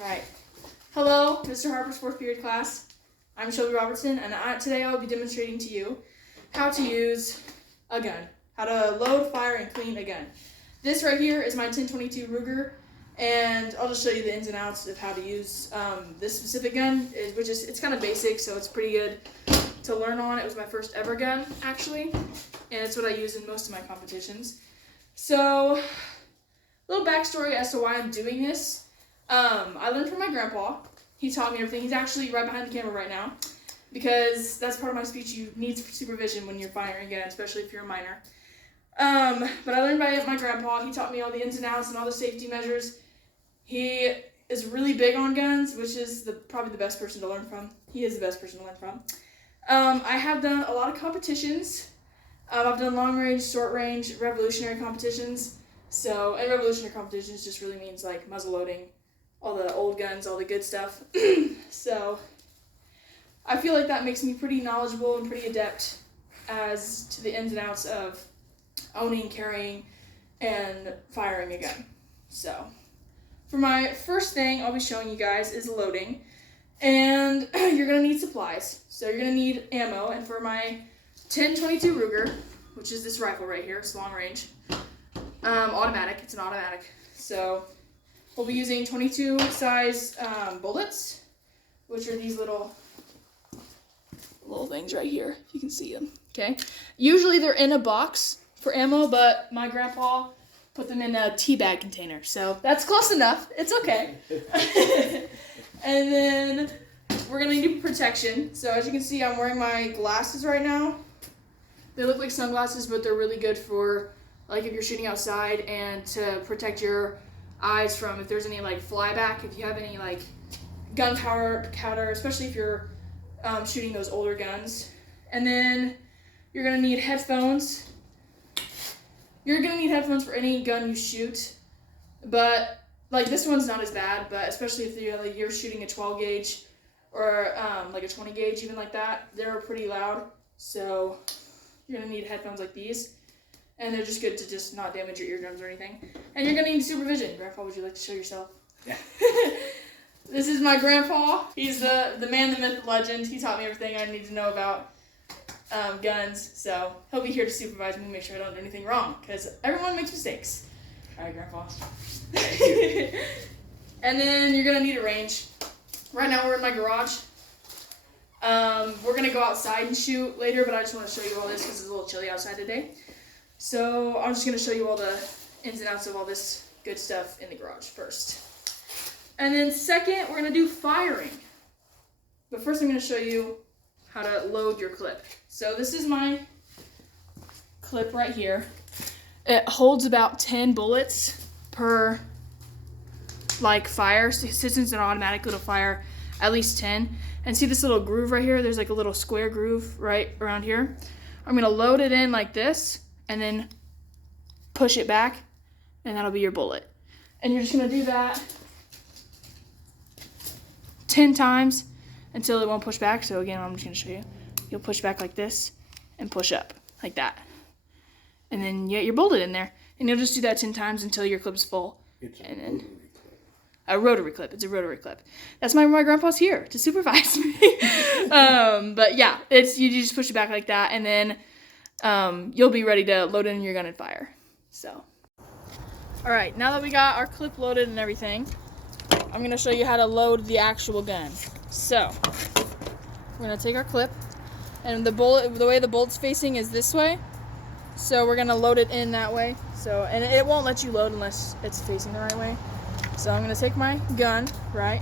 Alright. Hello, Mr. Harper's 4th period class. I'm Shelby Robertson, and today I will be demonstrating to you how to use a gun. How to load, fire, and clean a gun. This right here is my 1022 Ruger, and I'll just show you the ins and outs of how to use this specific gun, it's kind of basic, so it's pretty good to learn on. It was my first ever gun, actually, and it's what I use in most of my competitions. So, a little backstory as to why I'm doing this. I learned from my grandpa. He taught me everything. He's actually right behind the camera right now, because that's part of my speech. You need supervision when you're firing a gun, especially if you're a minor. But I learned by my grandpa. He taught me all the ins and outs and all the safety measures. He is really big on guns, which is probably the best person to learn from. He is the best person to learn from. I have done a lot of competitions. I've done long range, short range, revolutionary competitions. And revolutionary competitions just really means like muzzle loading, all the old guns, all the good stuff. So I feel like that makes me pretty knowledgeable and pretty adept as to the ins and outs of owning, carrying, and firing a gun. So for my first thing I'll be showing you guys is loading. And you're going to need supplies. So you're going to need ammo. And for my 1022 Ruger, which is this rifle right here, it's long range, automatic, it's an automatic. So we'll be using 22 size bullets, which are these little things right here, if you can see them, okay? Usually they're in a box for ammo, but my grandpa put them in a tea bag container, so that's close enough. It's okay. And then we're gonna need protection. So as you can see, I'm wearing my glasses right now. They look like sunglasses, but they're really good for like if you're shooting outside and to protect your eyes from if there's any like flyback, if you have any like gunpowder, especially if you're shooting those older guns. And then you're gonna need headphones. You're gonna need headphones for any gun you shoot, but like this one's not as bad, but especially if you're shooting a 12 gauge or like a 20 gauge, even like that, they're pretty loud. So you're gonna need headphones like these, and they're just good to just not damage your eardrums or anything. And you're gonna need supervision. Grandpa, would you like to show yourself? Yeah. This is my grandpa. He's the man, the myth, the legend. He taught me everything I need to know about guns. So he'll be here to supervise me, make sure I don't do anything wrong, because everyone makes mistakes. All right, Grandpa. And then you're gonna need a range. Right now we're in my garage. We're gonna go outside and shoot later, but I just want to show you all this because it's a little chilly outside today. So I'm just gonna show you all the ins and outs of all this good stuff in the garage first. And then second, we're gonna do firing. But first I'm gonna show you how to load your clip. So this is my clip right here. It holds about 10 bullets per like fire. So since it's an automatic, it'll fire at least 10. And see this little groove right here? There's like a little square groove right around here. I'm gonna load it in like this and then push it back, and that'll be your bullet. And you're just gonna do that 10 times until it won't push back. So again, I'm just gonna show you. You'll push back like this and push up like that. And then you get your bullet in there. And you'll just do that 10 times until your clip's full. It's a rotary clip. It's a rotary clip. That's why my grandpa's here, to supervise me. But yeah, you just push it back like that, and then you'll be ready to load in your gun and fire. So, all right, now that we got our clip loaded and everything, I'm gonna show you how to load the actual gun. So, we're gonna take our clip, and the way the bolt's facing is this way. So we're gonna load it in that way. And it won't let you load unless it's facing the right way. So I'm gonna take my gun, right?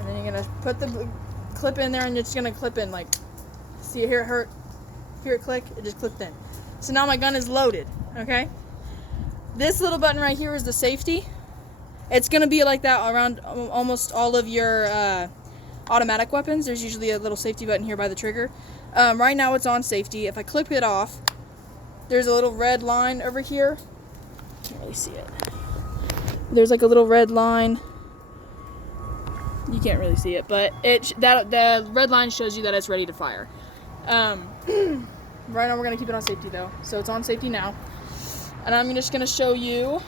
And then you're gonna put the clip in there, and it's gonna clip in like, see it here, hear it click? It just clipped in. So now my gun is loaded, okay? This little button right here is the safety. It's gonna be like that around almost all of your automatic weapons. There's usually a little safety button here by the trigger. Right now it's on safety. If I clip it off, there's a little red line over here. Can't really see it. There's like a little red line. You can't really see it, but the red line shows you that it's ready to fire. Right now we're gonna keep it on safety though, so it's on safety now. And I'm just gonna show you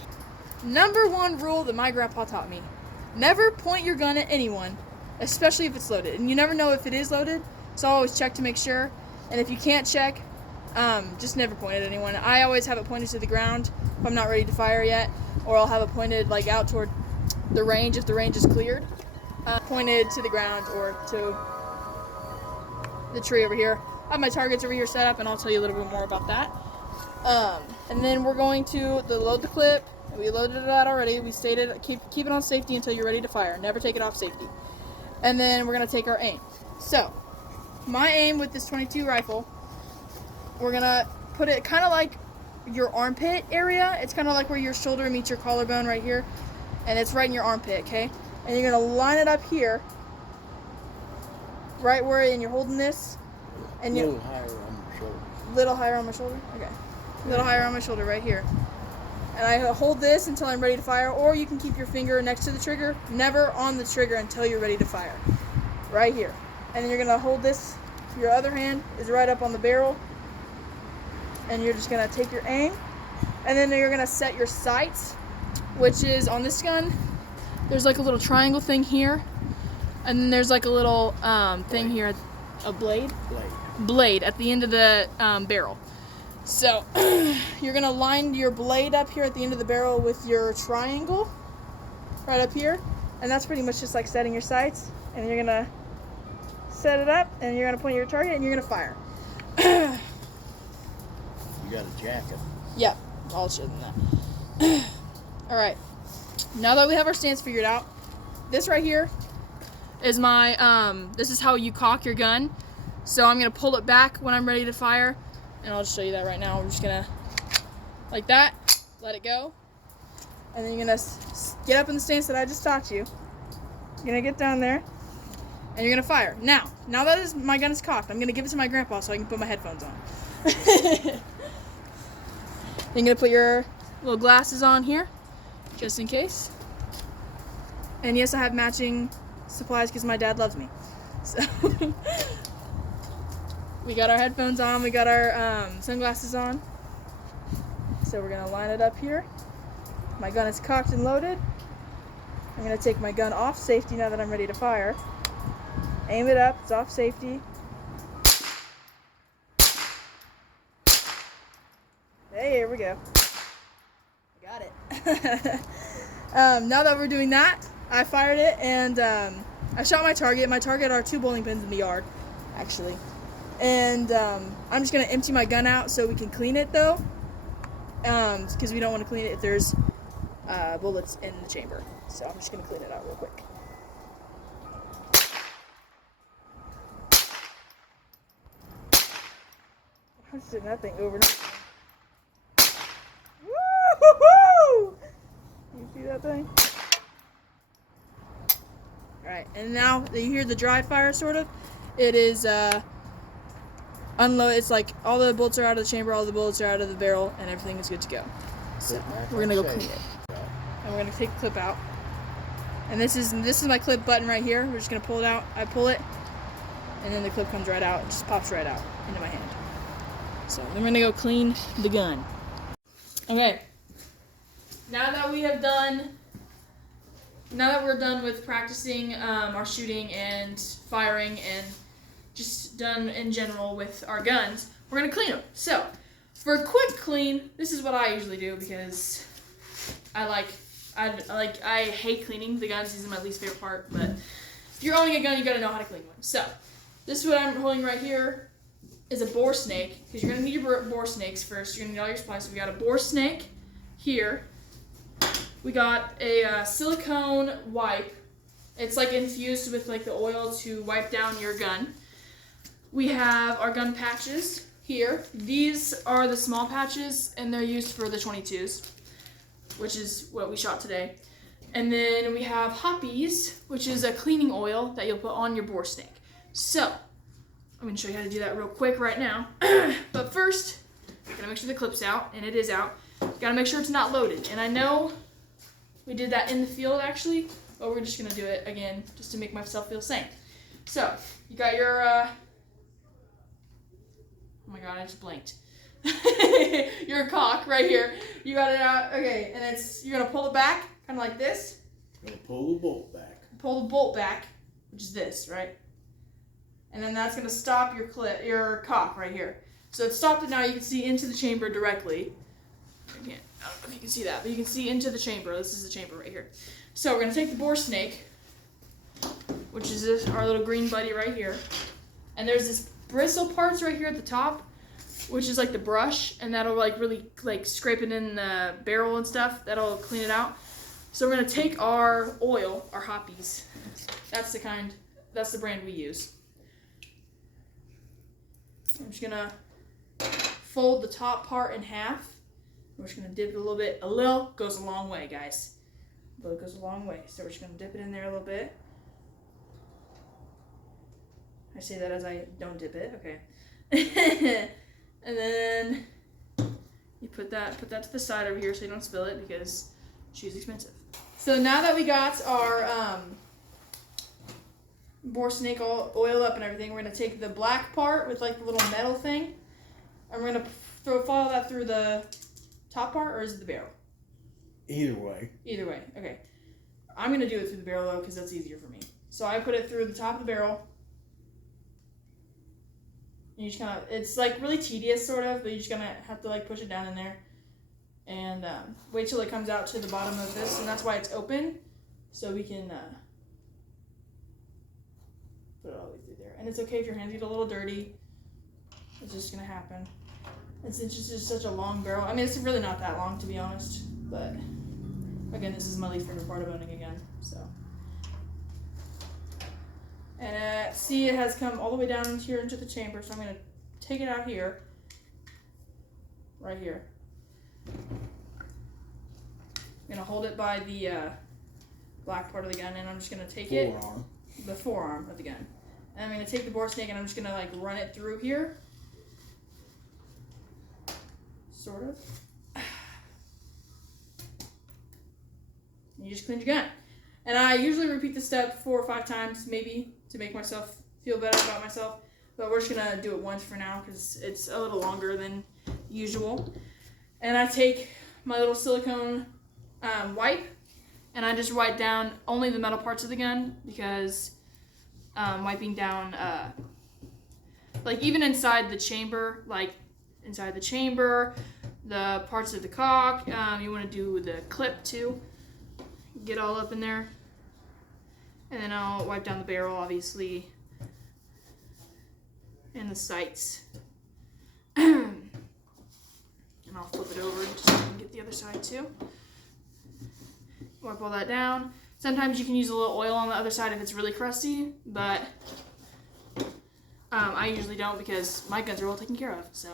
number one rule that my grandpa taught me: Never point your gun at anyone, especially if it's loaded. And you never know if it is loaded, so always check to make sure. And if you can't check, just never point at anyone. I always have it pointed to the ground if I'm not ready to fire yet, or I'll have it pointed like out toward the range if the range is cleared. Pointed to the ground or to the tree over here. I have my targets over here set up, and I'll tell you a little bit more about that. And then we're going to load the clip. We loaded it out already. We stated keep it on safety until you're ready to fire. Never take it off safety. And then we're gonna take our aim. So, my aim with this 22 rifle, we're gonna put it kind of like your armpit area. It's kind of like where your shoulder meets your collarbone right here, and it's right in your armpit. Okay, and you're gonna line it up here, right where, and you're holding this, and a little higher on your shoulder. Little higher on my shoulder. Okay, a little higher on my shoulder right here. And I hold this until I'm ready to fire, or you can keep your finger next to the trigger, never on the trigger until you're ready to fire. Right here. And then you're going to hold this, your other hand is right up on the barrel, and you're just going to take your aim, and then you're going to set your sights, which is on this gun, there's like a little triangle thing here, and then there's like a little thing here, a blade at the end of the barrel. So, you're going to line your blade up here at the end of the barrel with your triangle, right up here, and that's pretty much just like setting your sights, and you're going to set it up, and you're going to point your target, and you're going to fire. You got a jacket. Yep, I'll show them that. Alright, now that we have our stance figured out, this right here is my, this is how you cock your gun, so I'm going to pull it back when I'm ready to fire. And I'll just show you that right now. We're just gonna, like that, let it go. And then you're gonna get up in the stance that I just taught you. You're gonna get down there, and you're gonna fire. Now that my gun is cocked, I'm gonna give it to my grandpa so I can put my headphones on. Then you're gonna put your little glasses on here, just in case. And yes, I have matching supplies because my dad loves me. So. We got our headphones on, we got our sunglasses on. So we're gonna line it up here. My gun is cocked and loaded. I'm gonna take my gun off safety now that I'm ready to fire. Aim it up, it's off safety. Hey, here we go. Got it. Now that we're doing that, I fired it, and I shot my target. My target are 2 bowling pins in the yard, actually. And I'm just going to empty my gun out so we can clean it, though, because we don't want to clean it if there's bullets in the chamber. So I'm just going to clean it out real quick. I'm just doing that thing over and over. Woo-hoo-hoo! You see that thing? Alright, and now that you hear the dry fire, sort of, it is unload. It's like all the bolts are out of the chamber, all the bullets are out of the barrel, and everything is good to go. So we're gonna go clean it, and we're gonna take the clip out. And this is my clip button right here. We're just gonna pull it out. I pull it, and then the clip comes right out. It just pops right out into my hand. So then we're gonna go clean the gun. Okay. Now that we're done with practicing our shooting and firing and just done in general with our guns, we're gonna clean them. So, for a quick clean, this is what I usually do because I hate cleaning the guns. This is my least favorite part, but if you're owning a gun, you gotta know how to clean one. So, this is what I'm holding right here is a bore snake, because you're gonna need your bore snakes first. You're gonna need all your supplies. So we got a bore snake here. We got a silicone wipe. It's like infused with like the oil to wipe down your gun. We have our gun patches here. These are the small patches, and they're used for the 22s, which is what we shot today. And then we have Hoppies, which is a cleaning oil that you'll put on your bore snake. So, I'm gonna show you how to do that real quick right now. But first, gotta make sure the clip's out, and it is out. Gotta make sure it's not loaded. And I know we did that in the field actually, but we're just gonna do it again just to make myself feel sane. So, you got your, oh my god, I just blinked. Your cock right here. You got it out, okay, and you're gonna pull it back, kind of like this. Gonna pull the bolt back. Pull the bolt back, which is this, right? And then that's gonna stop your cock right here. So it's stopped it now. You can see into the chamber directly. I don't know if you can see that, but you can see into the chamber. This is the chamber right here. So we're gonna take the bore snake, which is our little green buddy right here. And there's this bristle parts right here at the top, which is like the brush, and that'll like really like scrape it in the barrel and stuff. That'll clean it out. So we're gonna take our oil, our hoppies. That's the brand we use. I'm just gonna fold the top part in half. We're just gonna dip it a little bit. A little goes a long way, guys. But it goes a long way. So we're just gonna dip it in there a little bit. I say that as I don't dip it, okay. And then you put that to the side over here so you don't spill it because she's expensive. So now that we got our boar snake all oiled up and everything, we're gonna take the black part with like the little metal thing, and we're gonna follow that through the top part, or is it the barrel? Either way. Either way, okay. I'm gonna do it through the barrel though, because that's easier for me. So I put it through the top of the barrel. And you just kind of, it's like really tedious sort of, but you're just gonna have to like push it down in there. And wait till it comes out to the bottom of this, and that's why it's open, so we can put it all the way through there. And it's okay if your hands get a little dirty. It's just gonna happen. It's just such a long barrel. I mean, it's really not that long, to be honest. But again, this is my least favorite part of owning a gun. So, and see, it has come all the way down here into the chamber. So I'm gonna take it out here, right here. I'm gonna hold it by the black part of the gun, and I'm just gonna take the forearm of the gun. And I'm gonna take the bore snake, and I'm just gonna like run it through here. Sort of. And you just clean your gun. And I usually repeat this step 4 or 5 times, maybe, to make myself feel better about myself. But we're just gonna do it once for now, because it's a little longer than usual. And I take my little silicone wipe, and I just wipe down only the metal parts of the gun, because wiping down, like even inside the chamber, the parts of the cock, you want to do the clip too, get all up in there. And then I'll wipe down the barrel, obviously, and the sights. And I'll flip it over just so I can get the other side too. Wipe all that down. Sometimes you can use a little oil on the other side if it's really crusty, but I usually don't, because my guns are all taken care of. So,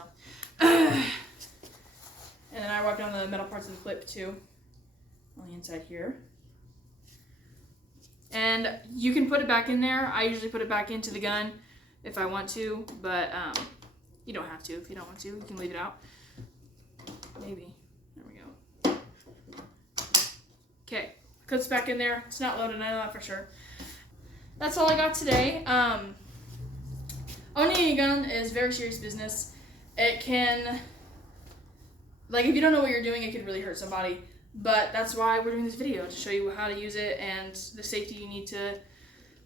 and then I wipe down the metal parts of the clip too, on the inside here. And you can put it back in there. I usually put it back into the gun if I want to, but you don't have to if you don't want to. You can leave it out. Maybe. There we go. Okay, puts back in there. It's not loaded, I know that for sure. That's all I got today. Owning a gun is very serious business. It can, like, if you don't know what you're doing, it could really hurt somebody. But that's why we're doing this video, to show you how to use it and the safety you need to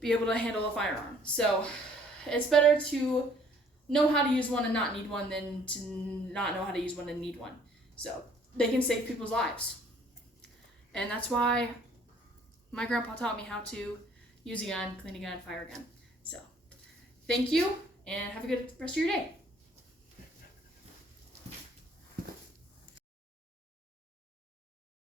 be able to handle a firearm. So it's better to know how to use one and not need one than to not know how to use one and need one. So they can save people's lives. And that's why my grandpa taught me how to use a gun, clean a gun, fire a gun. So thank you, and have a good rest of your day.